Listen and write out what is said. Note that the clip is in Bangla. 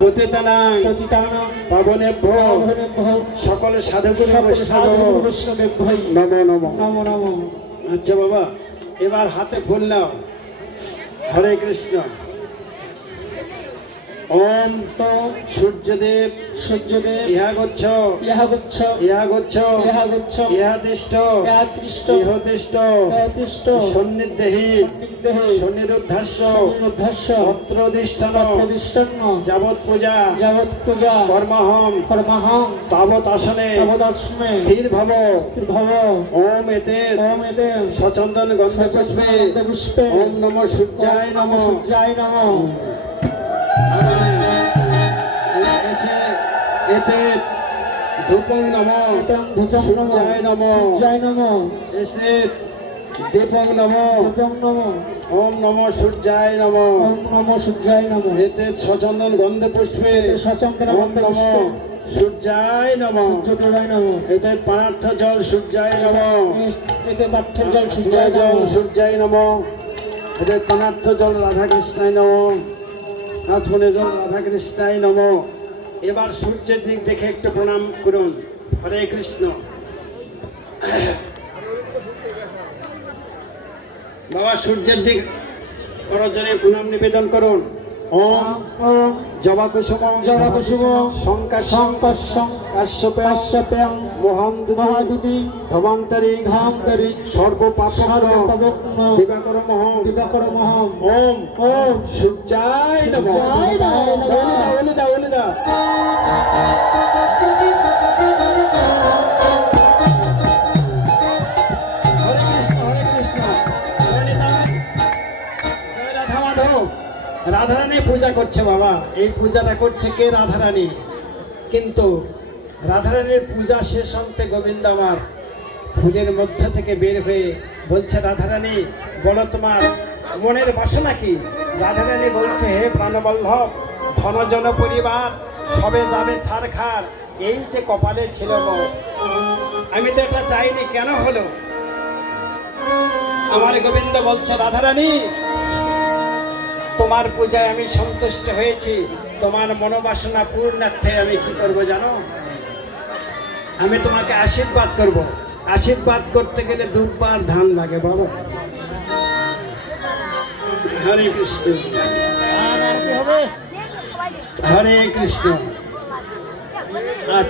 পতিতানাং পাবনেভ্যো সকল সাধুগুরু বৈষ্ণবেভ্যো নমো নমো। আচ্ছা বাবা, এবার হাতে ফুল নাও। হরে কৃষ্ণ। ওম সূর্যদেব ইহা গচ্ছ ইহা তিষ্ঠ সন্নিধেহি সন্নিরুদ্ধাস্য অত্রদিষ্ঠন যাবৎ পূজা কর্মহম তাবৎ আসনে স্থির ভব। ওম এতে সচন্দন গন্ধ পুষ্পে ওম নমঃ সূর্যায় নমঃ। এতে ধূপং নমঃ সূর্যায় নমঃ। এসে দীপং নমঃ ওম নমঃ সূর্যায় নমঃ। এতে সচন্দন গন্ধ পুষ্পে ওম নমঃ সূর্যায় নমঃ। এতে পানার্থ জল সূর্যায় নমঃ। জল সূর্যায় নমঃ। এতে পানার্থ জল রাধা কৃষ্ণায় নমঃ। আচমনে জল রাধা কৃষ্ণায় নমঃ। এবার সূর্যের দিক দেখে একটু প্রণাম করুন। হরে কৃষ্ণ। বাবা সূর্যের দিক করজনে প্রণাম নিবেদন করুন। ওম জবা কুসুম শঙ্কাশ্যং কাশ্যপেয়ং মহান্তুতি ধবান্তরি সর্বপাপং দিবাকরমহং। ওম সূর্যায় নমঃ। রাধারানী পূজা করছে বাবা। এই পূজাটা করছে কে? রাধারানী। কিন্তু রাধারানীর পূজা শেষ হতে গোবিন্দ আমার ফুলের মধ্য থেকে বের হয়ে বলছে, রাধারানী বলো তোমার মনের বাসনা কি? রাধারানী বলছে, হে প্রাণবল্লভ, ধনজন পরিবার সবে যাবে ছারখার, এই যে কপালে ছিল গো। আমি তো এটা চাইনি, কেন হলো? আমার গোবিন্দ বলছে, রাধারানী তোমার পূজায় আমি সন্তুষ্ট হয়েছি, তোমার মনোবাসনা পূর্ণার্থে আমি কি করব জানো? আমি তোমাকে আশীর্বাদ করব। আশীর্বাদ করতে গেলে দুবার ধান লাগে বাবা। হরে কৃষ্ণ হরে কৃষ্ণ। আচ্ছা।